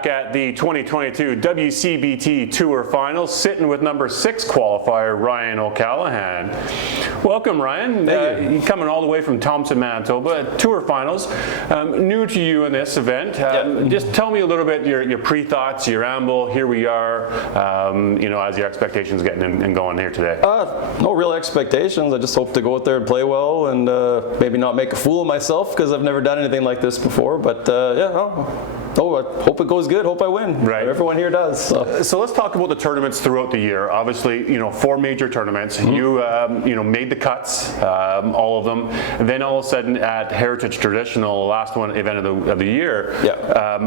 back at the 2022 WCBT Tour Finals, sitting with number 6 qualifier, Ryan O'Callaghan. Welcome, Ryan. You're coming all the way from Thompson, Manitoba. Tour Finals. New to you in this event. Just tell me a little bit your pre-thoughts, your amble. Here we are, as your expectations getting and going here today. No real expectations. I just hope to go out there and play well and maybe not make a fool of myself because I've never done anything like this before. But I hope it goes good. Hope I win. Right. Everyone here does. So let's talk about the tournaments throughout the year. Obviously, 4 major tournaments. Mm-hmm. You made the cuts, all of them. And then all of a sudden at Heritage Traditional, the last event of the year. Yeah.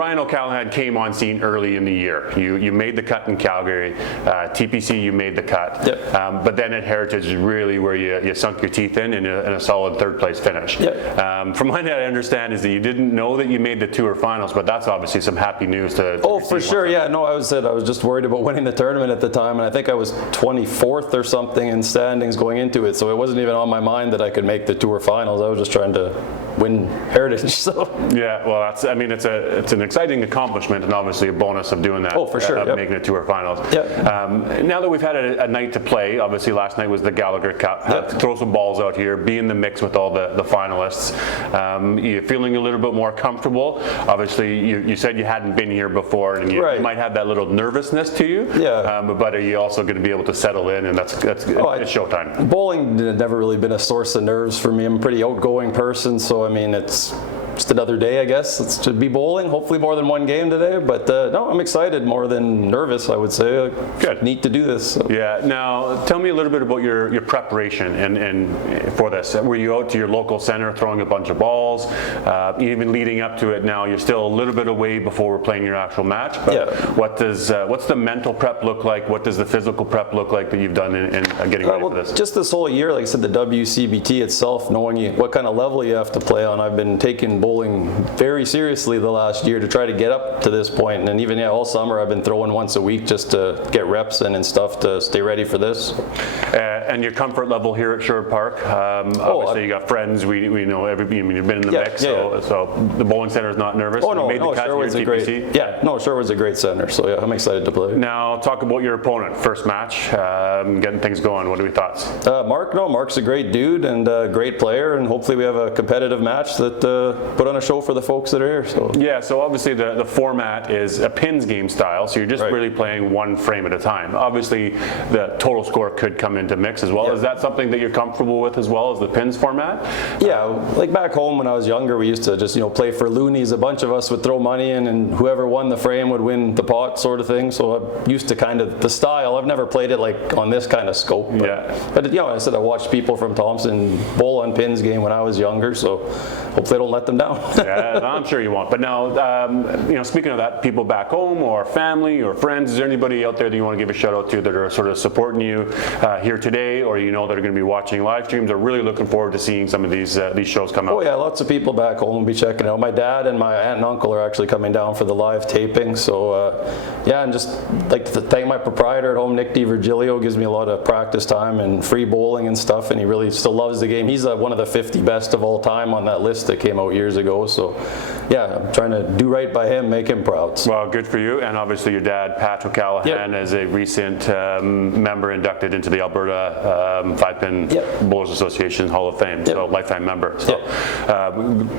Ryan O'Callaghan came on scene early in the year. You made the cut in Calgary. TPC, you made the cut. Yep. But then at Heritage is really where you sunk your teeth in a solid 3rd place finish. Yep. From what I understand is that you didn't know that you made the Tour Finals, but that's obviously some happy news to for sure. Yeah, no, I was just worried about winning the tournament at the time, and I think I was 24th or something in standings going into it, so it wasn't even on my mind that I could make the Tour Finals. I was just trying to win Heritage. So yeah, well, it's an exciting accomplishment, and obviously a bonus of doing that. Oh, for sure. Making it Tour Finals. Yeah. Now that we've had a night to play, obviously last night was the Gallagher Cup. Throw some balls out here, be in the mix with all the finalists. You're feeling a little bit more comfortable. Obviously, you said you hadn't been here before, and you might have that little nervousness to you. Yeah. But are you also going to be able to settle in, and it's showtime? Bowling had never really been a source of nerves for me. I'm a pretty outgoing person, so it's just another day, I guess. It's to be bowling, hopefully more than one game today, but no, I'm excited more than nervous, I would say. Good. Neat to do this. So. Yeah, now tell me a little bit about your preparation and for this. Were you out to your local center throwing a bunch of balls? Even leading up to it now, you're still a little bit away before we're playing your actual match, but what's the mental prep look like? What does the physical prep look like that you've done in getting ready for this? Just this whole year, like I said, the WCBT itself, knowing what kind of level you have to play on, I've been taking bowling very seriously the last year to try to get up to this point, and even all summer I've been throwing once a week just to get reps in and stuff to stay ready for this. And your comfort level here at Sherwood Park, obviously you got friends, we know you've been in the mix, so the bowling center is not nervous. Sherwood's a great, Sherwood's a great center, so I'm excited to play. Now talk about your opponent, first match, getting things going. What are your thoughts? Mark's a great dude and a great player, and hopefully we have a competitive match that put on a show for the folks that are here. So obviously the format is a pins game style, so you're just really playing one frame at a time. Obviously the total score could come into mix as well. Yeah. Is that something that you're comfortable with as well as the pins format? Yeah, like back home when I was younger, we used to just play for loonies. A bunch of us would throw money in, and whoever won the frame would win the pot, sort of thing. So I'm used to kind of the style. I've never played it like on this kind of scope. But I said I watched people from Thompson bowl on pins game when I was younger, so hopefully I don't let them down. Yeah, I'm sure you won't. But now, speaking of that, people back home or family or friends, is there anybody out there that you want to give a shout out to that are sort of supporting you here today, or that are going to be watching live streams, or really looking forward to seeing some of these shows come out? Oh yeah, lots of people back home will be checking out. My dad and my aunt and uncle are actually coming down for the live taping. So and just like to thank my proprietor at home, Nick DiVirgilio, gives me a lot of practice time and free bowling and stuff, and he really still loves the game. He's one of the 50 best of all time on that list that came out years ago. So I'm trying to do right by him, make him proud. So. Well, good for you. And obviously your dad, Pat O'Callaghan, is a recent member inducted into the Alberta 5-Pin Bowlers Association Hall of Fame, so lifetime member. So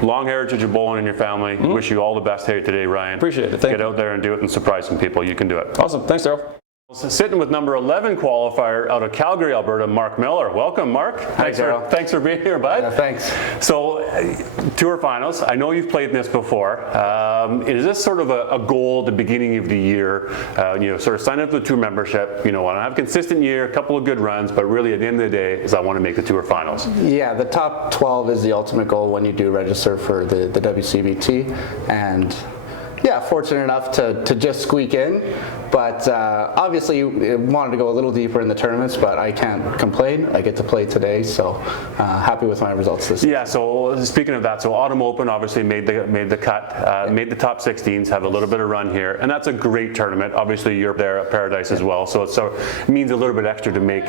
long heritage of bowling in your family. Wish you all the best here today, Ryan. Appreciate it. Get out there and do it and surprise some people. You can do it. Awesome. Thanks, Daryl. Sitting with number 11 qualifier out of Calgary, Alberta, Mark Miller. Welcome, Mark. Thanks for being here, bud. Thanks. So, Tour Finals. I know you've played in this before. Is this sort of a goal at the beginning of the year? Sort of sign up for the tour membership. I want to have a consistent year, a couple of good runs, but really at the end of the day, is I want to make the Tour Finals. Yeah, the top 12 is the ultimate goal when you do register for the WCBT, and fortunate enough to just squeak in. But obviously, wanted to go a little deeper in the tournaments, but I can't complain. I get to play today, so happy with my results this year. Yeah, so speaking of that, so Autumn Open obviously made the cut, made the top 16s, have a little bit of run here, and that's a great tournament. Obviously, you're there at Paradise as well, so it means a little bit extra to make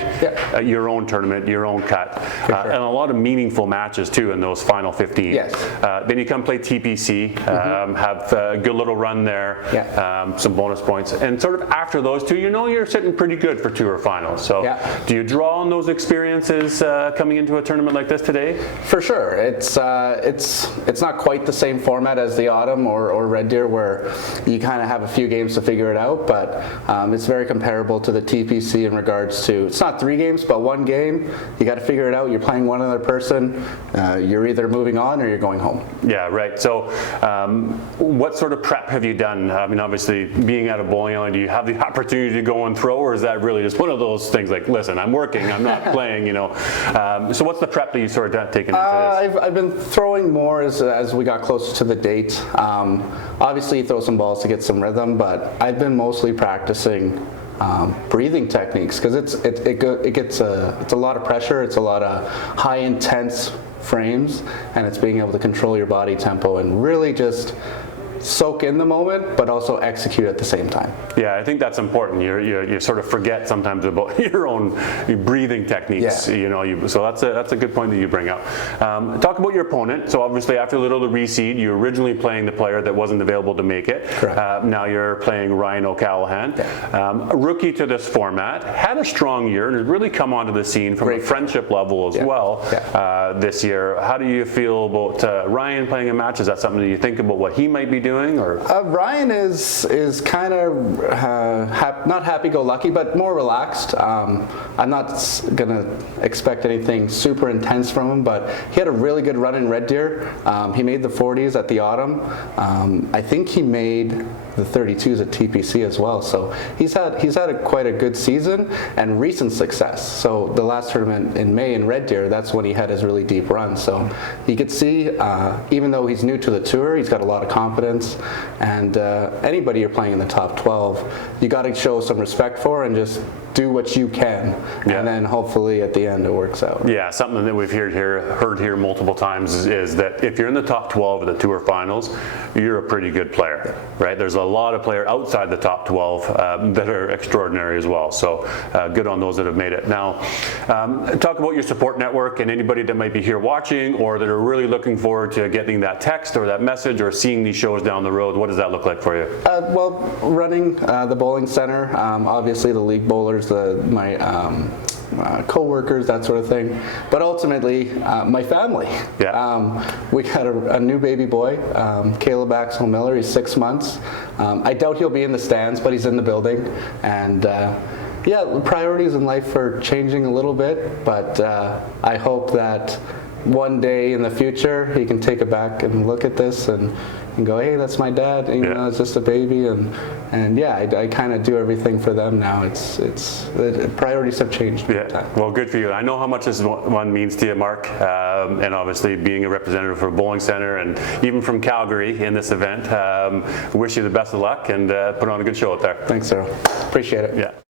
your own tournament, your own cut, and a lot of meaningful matches too in those final 15. Yes. Then you come play TPC, have a good little run there, some bonus points, and sort of after those two, you're sitting pretty good for tour finals. So do you draw on those experiences coming into a tournament like this today? For sure. It's not quite the same format as the Autumn or Red Deer, where you kind of have a few games to figure it out, but it's very comparable to the TPC in regards to, it's not 3 games, but 1 game. You got to figure it out. You're playing one other person. You're either moving on or you're going home. Yeah, right. So what sort of prep have you done? I mean, obviously, being out of bowling alley, do you have the opportunity to go and throw, or is that really just one of those things like, listen, I'm working, I'm not playing, So what's the prep that you sort of taken into this? I've been throwing more as we got closer to the date. Obviously, you throw some balls to get some rhythm, but I've been mostly practicing breathing techniques, because it's a lot of pressure, it's a lot of high intense frames, and it's being able to control your body tempo and really just soak in the moment, but also execute at the same time. Yeah, I think that's important. You sort of forget sometimes about your own breathing techniques. So that's a good point that you bring up. Talk about your opponent. So obviously, after a little to reseed, you're originally playing the player that wasn't available to make it. Correct. Now you're playing Ryan O'Callaghan, a rookie to this format, had a strong year and has really come onto the scene from a friendship level as well this year. How do you feel about Ryan playing a match? Is that something that you think about what he might be doing? Or Ryan is kind of not happy-go-lucky, but more relaxed. I'm not gonna expect anything super intense from him, but he had a really good run in Red Deer. He made the 40s at the Autumn. I think he made the 32s at TPC as well. So he's had quite a good season and recent success. So the last tournament in May in Red Deer, that's when he had his really deep run. So you could see, even though he's new to the tour, he's got a lot of confidence. And anybody you're playing in the top 12, you got to show some respect for and just do what you can, and then hopefully at the end it works out. Yeah, something that we've heard here multiple times is that if you're in the top 12 of the tour finals, you're a pretty good player, right? There's a lot of players outside the top 12 that are extraordinary as well. So good on those that have made it. Now, talk about your support network and anybody that might be here watching or that are really looking forward to getting that text or that message or seeing these shows down the road. What does that look like for you? Well, running the bowling center, obviously the league bowlers, my co-workers, that sort of thing, but ultimately my family. We got a new baby boy, Caleb Axel Miller. He's 6 months. I doubt he'll be in the stands, but he's in the building, and priorities in life are changing a little bit, but I hope that one day in the future he can take it back and look at this and go, hey, that's my dad. You know, it's just a baby, and I kind of do everything for them now. The priorities have changed. Well, good for you. I know how much this one means to you, Mark, and obviously being a representative for Bowling Center and even from Calgary in this event. Wish you the best of luck and put on a good show out there. Thanks, sir. Appreciate it.